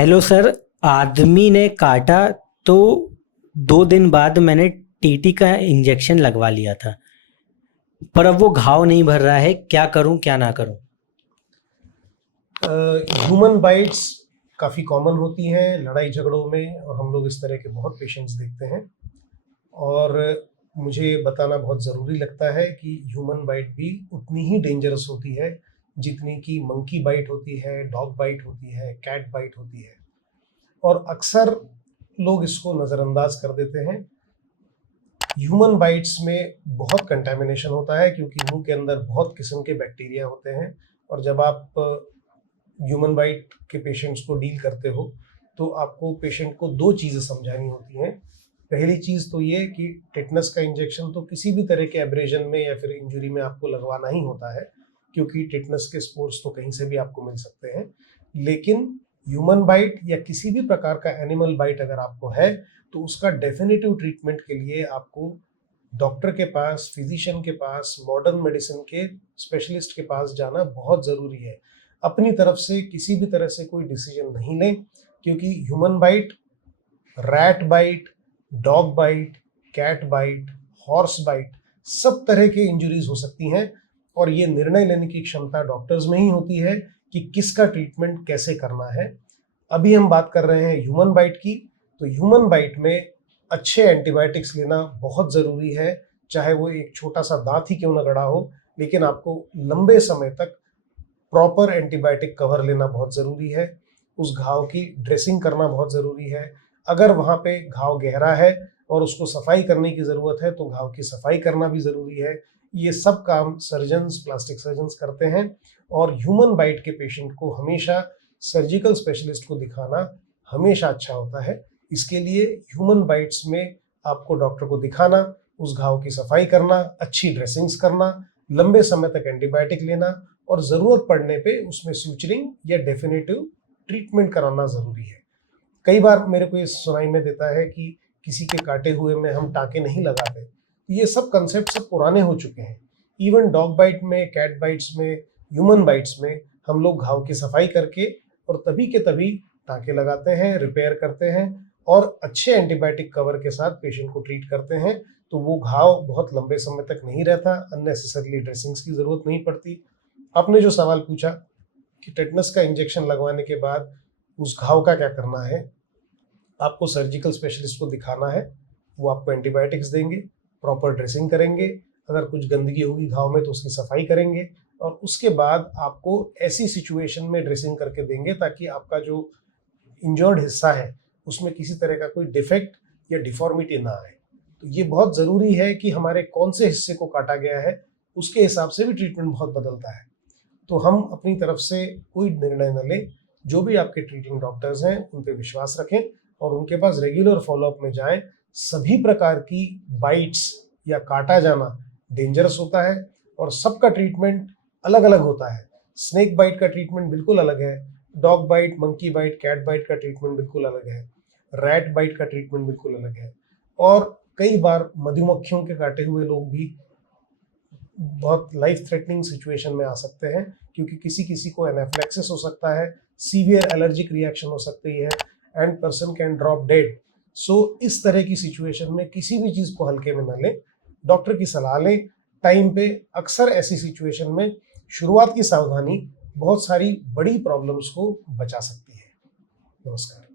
Hello sir. आदमी ने काटा तो 2 दिन बाद मैंने टीटी का इंजेक्शन लगवा लिया था, पर अब वो घाव नहीं भर रहा है। क्या करूं क्या ना करूं? ह्यूमन बाइट्स काफ़ी कॉमन होती हैं लड़ाई झगड़ों में, और हम लोग इस तरह के बहुत पेशेंट्स देखते हैं। और मुझे बताना बहुत ज़रूरी लगता है कि ह्यूमन बाइट भी उतनी ही डेंजरस होती है जितनी कि मंकी बाइट होती है, डॉग बाइट होती है, कैट बाइट होती है। और अक्सर लोग इसको नज़रअंदाज कर देते हैं। ह्यूमन बाइट्स में बहुत कंटेमिनेशन होता है क्योंकि मुंह के अंदर बहुत किस्म के बैक्टीरिया होते हैं। और जब आप ह्यूमन बाइट के पेशेंट्स को डील करते हो तो आपको पेशेंट को दो चीज़ें समझानी होती हैं। पहली चीज़ तो ये कि टेटनस का इंजेक्शन तो किसी भी तरह के एब्रेजन में या फिर इंजरी में आपको लगवाना ही होता है, क्योंकि टेटनस के स्पोर्स तो कहीं से भी आपको मिल सकते हैं। लेकिन ह्यूमन बाइट या किसी भी प्रकार का एनिमल बाइट अगर आपको है तो उसका डेफिनेटिव ट्रीटमेंट के लिए आपको डॉक्टर के पास, फिजिशियन के पास, मॉडर्न मेडिसिन के स्पेशलिस्ट के पास जाना बहुत ज़रूरी है। अपनी तरफ से किसी भी तरह से कोई डिसीजन नहीं लें, क्योंकि human bite, rat bite, dog bite, cat bite, horse bite, सब तरह के इंजरीज हो सकती हैं। और ये निर्णय लेने की क्षमता डॉक्टर्स में ही होती है कि किसका ट्रीटमेंट कैसे करना है। अभी हम बात कर रहे हैं ह्यूमन बाइट की, तो ह्यूमन बाइट में अच्छे एंटीबायोटिक्स लेना बहुत ज़रूरी है। चाहे वो एक छोटा सा दांत ही क्यों ना गड़ा हो, लेकिन आपको लंबे समय तक प्रॉपर एंटीबायोटिक कवर लेना बहुत ज़रूरी है। उस घाव की ड्रेसिंग करना बहुत ज़रूरी है। अगर वहाँ पे घाव गहरा है और उसको सफाई करने की ज़रूरत है तो घाव की सफाई करना भी ज़रूरी है। ये सब काम सर्जन्स, प्लास्टिक सर्जन्स करते हैं। और ह्यूमन बाइट के पेशेंट को हमेशा सर्जिकल स्पेशलिस्ट को दिखाना हमेशा अच्छा होता है। इसके लिए ह्यूमन बाइट्स में आपको डॉक्टर को दिखाना, उस घाव की सफाई करना, अच्छी ड्रेसिंग्स करना, लंबे समय तक एंटीबायोटिक लेना और ज़रूरत पड़ने पे उसमें सूचरिंग या डेफिनेटिव ट्रीटमेंट कराना ज़रूरी है। कई बार मेरे को ये सुनाई में देता है कि किसी के काटे हुए में हम टाँके नहीं लगाते। ये सब कंसेप्ट सब पुराने हो चुके हैं। इवन डॉग बाइट में, कैट बाइट्स में, ह्यूमन बाइट्स में हम लोग घाव की सफाई करके और तभी के तभी टाँके लगाते हैं, रिपेयर करते हैं और अच्छे एंटीबायोटिक कवर के साथ पेशेंट को ट्रीट करते हैं। तो वो घाव बहुत लंबे समय तक नहीं रहता, अननेसेसरली ड्रेसिंग्स की ज़रूरत नहीं पड़ती। आपने जो सवाल पूछा कि टेटनस का इंजेक्शन लगवाने के बाद उस घाव का क्या करना है, आपको सर्जिकल स्पेशलिस्ट को दिखाना है। वो आपको एंटीबायोटिक्स देंगे, प्रॉपर ड्रेसिंग करेंगे, अगर कुछ गंदगी होगी घाव में तो उसकी सफाई करेंगे और उसके बाद आपको ऐसी सिचुएशन में ड्रेसिंग करके देंगे ताकि आपका जो इंजर्ड हिस्सा है उसमें किसी तरह का कोई डिफेक्ट या डिफॉर्मिटी ना आए। तो ये बहुत ज़रूरी है कि हमारे कौन से हिस्से को काटा गया है उसके हिसाब से भी ट्रीटमेंट बहुत बदलता है। तो हम अपनी तरफ से कोई निर्णय न लें। जो भी आपके ट्रीटिंग डॉक्टर्स हैं उन पे विश्वास रखें और उनके पास रेगुलर फॉलोअप में जाएं। सभी प्रकार की बाइट्स या काटा जाना डेंजरस होता है और सबका ट्रीटमेंट अलग अलग होता है। स्नेक बाइट का ट्रीटमेंट बिल्कुल अलग है, dog bite, monkey bite, cat bite का ट्रीटमेंट बिल्कुल अलग है, रैट बाइट का ट्रीटमेंट बिल्कुल अलग है। और कई बार मधुमक्खियों के काटे हुए लोग भी बहुत लाइफ थ्रेटनिंग सिचुएशन में आ सकते हैं, क्योंकि किसी किसी को एनाफ्लेक्सिस हो सकता है, सीवियर एलर्जिक रिएक्शन हो सकती है and person can drop dead. So इस तरह की सिचुएशन में किसी भी चीज़ को हल्के में न लें, डॉक्टर की सलाह लें टाइम पे। अक्सर ऐसी सिचुएशन में शुरुआत की सावधानी बहुत सारी बड़ी प्रॉब्लम्स को बचा सकती है। नमस्कार।